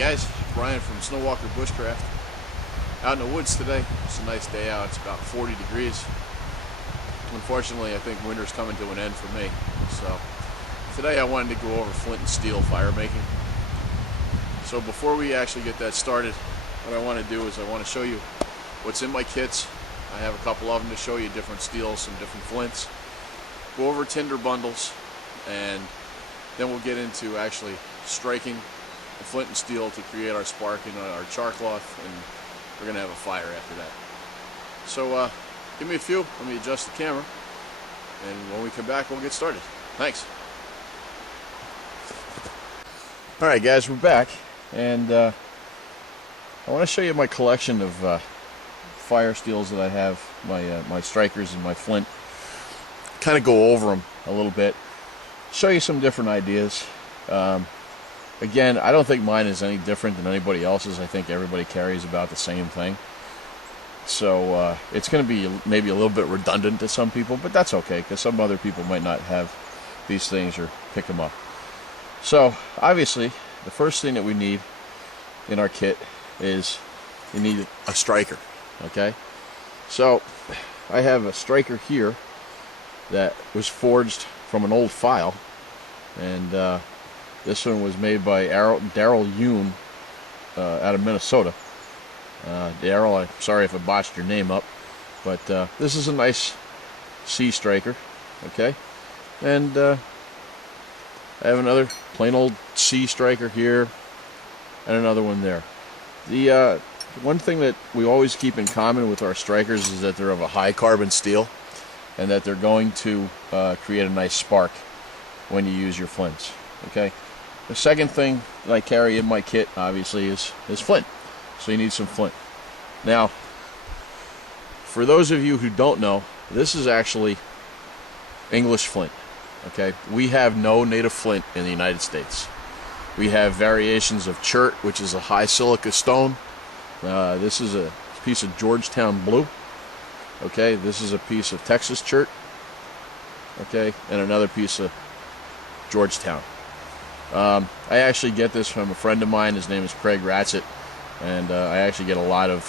guys, Brian from Snowwalker Bushcraft. Out in the woods today. It's a nice day out. It's about 40 degrees. Unfortunately, I think winter's coming to an end for me. So today I wanted to go over Flint and Steel fire making. So before we actually get that started, what I want to do is I want to show you what's in my kits. I have a couple of them to show you, different steels, some different flints. Go over tinder bundles, and then we'll get into actually striking the flint and steel to create our spark and our char cloth, and we're going to have a fire after that. So give me a few, let me adjust the camera, and when we come back we'll get started. Thanks. Alright guys, we're back, and I want to show you my collection of fire steels that I have, my strikers and my flint. Kind of go over them a little bit, show you some different ideas. Again, I don't think mine is any different than anybody else's. I think everybody carries about the same thing. So it's going to be maybe a little bit redundant to some people, but that's okay, because some other people might not have these things or pick them up. So obviously, the first thing that we need in our kit is you need a striker. Okay, so I have a striker here that was forged from an old file, and this one was made by Daryl Yoon out of Minnesota. Daryl, I'm sorry if I botched your name up, but this is a nice C striker. Okay, and I have another plain old C striker here, and another one there. The one thing that we always keep in common with our strikers is that they're of a high carbon steel, and that they're going to create a nice spark when you use your flints. Okay. The second thing that I carry in my kit, obviously, is flint. So you need some flint. Now, for those of you who don't know, this is actually English flint. Okay. We have no native flint in the United States. We have variations of Chert, which is a high silica stone. This is a piece of Georgetown blue. Okay, this is a piece of Texas Chert. Okay, and another piece of Georgetown. I actually get this from a friend of mine. His name is Craig Ratchett, and I actually get a lot of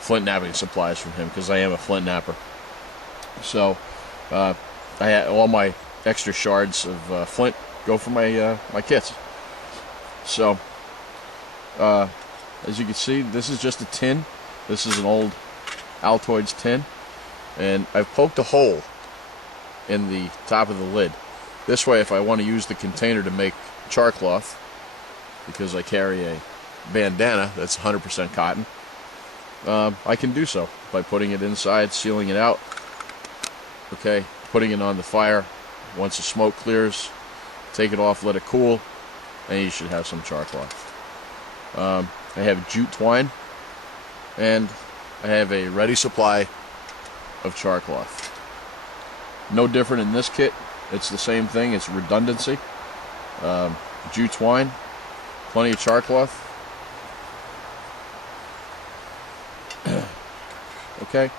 flint napping supplies from him because I am a flint napper. So I had all my extra shards of flint go for my my kits. So as you can see, this is just a tin. This is an old Altoids tin, and I've poked a hole in the top of the lid. This way, if I want to use the container to make char cloth, because I carry a bandana that's 100% cotton, I can do so by putting it inside, sealing it out, okay, putting it on the fire. Once the smoke clears, take it off, let it cool, and you should have some char cloth. I have jute twine, and I have a ready supply of char cloth. No different in this kit. It's the same thing. It's redundancy. Jute twine, plenty of char cloth. Okay.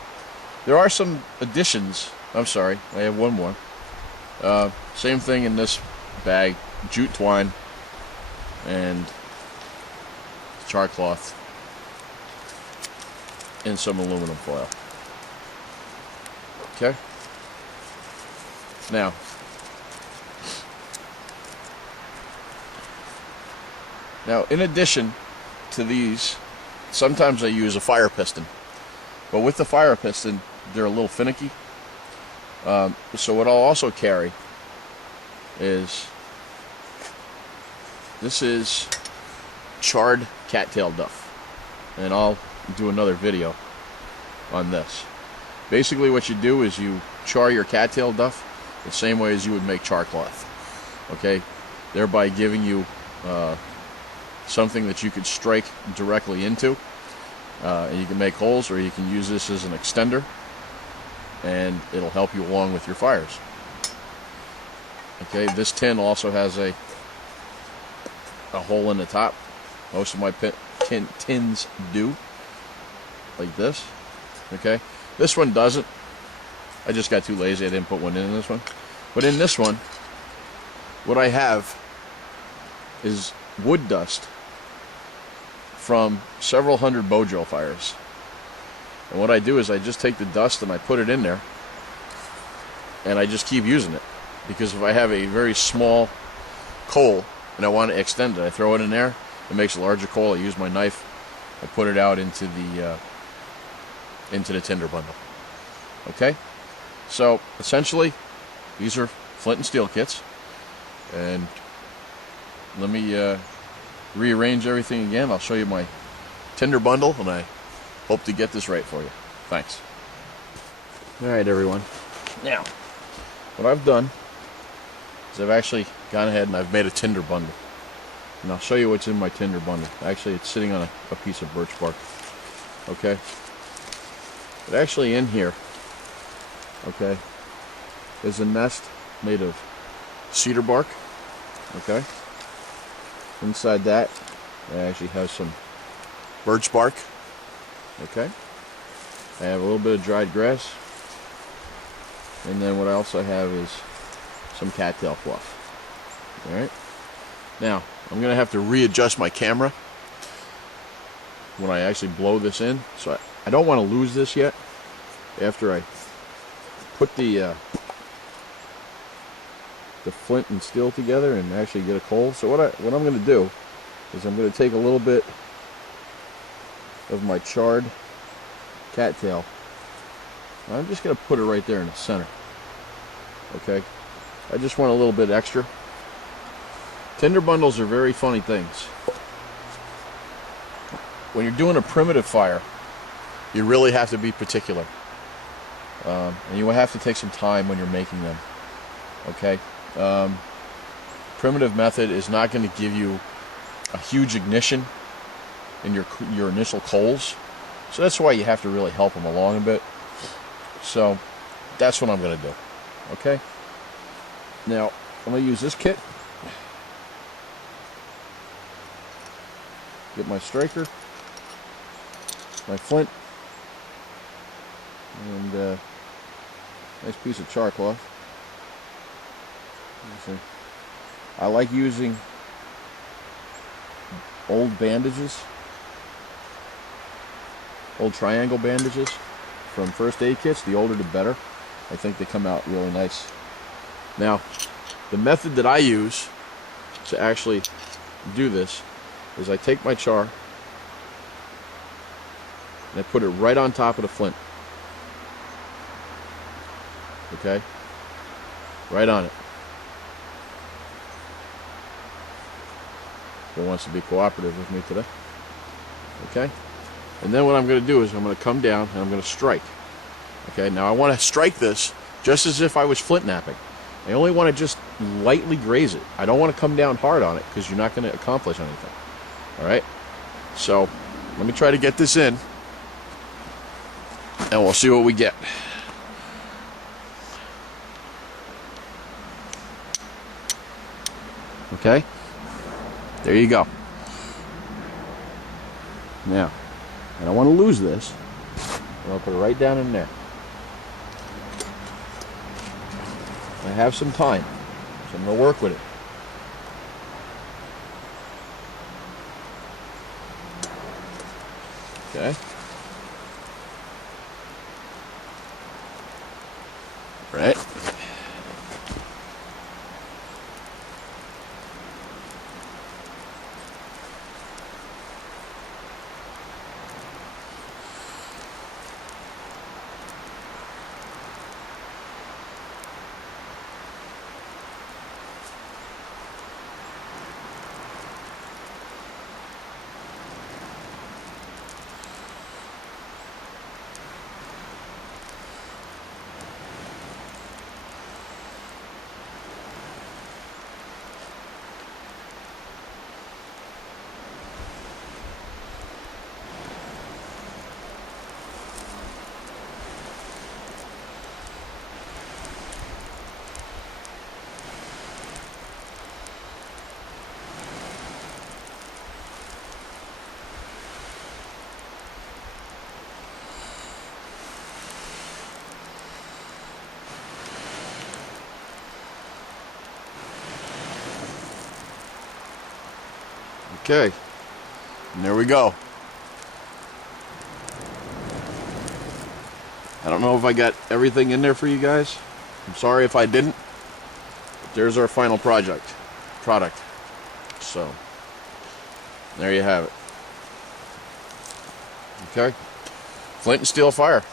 There are some additions. I'm sorry, I have one more. Same thing in this bag. Jute twine and char cloth and some aluminum foil. Okay. Now, in addition to these, sometimes I use a fire piston. But with the fire piston, they're a little finicky. So what I'll also carry is, this is charred cattail duff. And I'll do another video on this. Basically what you do is you char your cattail duff the same way as you would make char cloth. Okay, thereby giving you something that you could strike directly into, and you can make holes, or you can use this as an extender, and it'll help you along with your fires. Okay, this tin also has a hole in the top. Most of my tins do, like this. Okay, this one doesn't. I just got too lazy, I didn't put one in this one. But in this one, what I have is wood dust from several hundred bow drill fires. And what I do is I just take the dust and I put it in there, and I just keep using it. Because if I have a very small coal and I want to extend it, I throw it in there. It makes a larger coal. I use my knife. I put it out into the tinder bundle. Okay, so essentially, these are Flint and Steel kits, and let me rearrange everything again. I'll show you my tinder bundle, and I hope to get this right for you. Thanks. All right, everyone. Now, what I've done is I've actually gone ahead and I've made a tinder bundle. And I'll show you what's in my tinder bundle. Actually, it's sitting on a piece of birch bark. Okay? But actually in here, okay, is a nest made of cedar bark. Okay? Inside that, I actually have some birch bark. Okay? I have a little bit of dried grass. And then what I also have is some cattail fluff. Alright? Now, I'm going to have to readjust my camera when I actually blow this in. So I don't want to lose this yet after I put the flint and steel together and actually get a coal. So what I'm going to do is I'm going to take a little bit of my charred cattail. And I'm just going to put it right there in the center. Okay? I just want a little bit extra. Tinder bundles are very funny things. When you're doing a primitive fire, you really have to be particular. And you will have to take some time when you're making them. Okay? Primitive method is not going to give you a huge ignition in your initial coals. So that's why you have to really help them along a bit. So that's what I'm going to do. Okay? Now, I'm going to use this kit. Get my striker, my flint, and nice piece of char cloth. I like using old bandages, old triangle bandages from first aid kits. The older the better. I think they come out really nice. Now, the method that I use to actually do this is I take my char and I put it right on top of the flint. Okay? Right on it. Who wants to be cooperative with me today? Okay? And then what I'm going to do is I'm going to come down and I'm going to strike. Okay? Now I want to strike this just as if I was flint napping. I only want to just lightly graze it. I don't want to come down hard on it because you're not going to accomplish anything. Alright? So, let me try to get this in, and we'll see what we get. Okay? There you go. Now, I don't want to lose this. I'm going to put it right down in there. I have some time, so I'm going to work with it. Okay. Right. Okay, And there we go. I don't know if I got everything in there for you guys. I'm sorry if I didn't. But there's our final product. So, there you have it. Okay. Flint and Steel fire.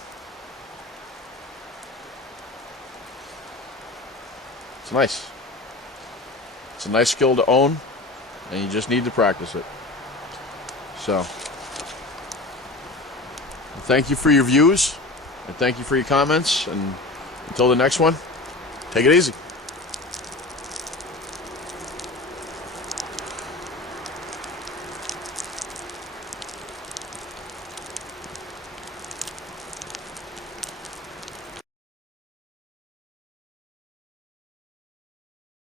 It's nice. It's a nice skill to own, and you just need to practice it. So, thank you for your views, and thank you for your comments, and until the next one, take it easy.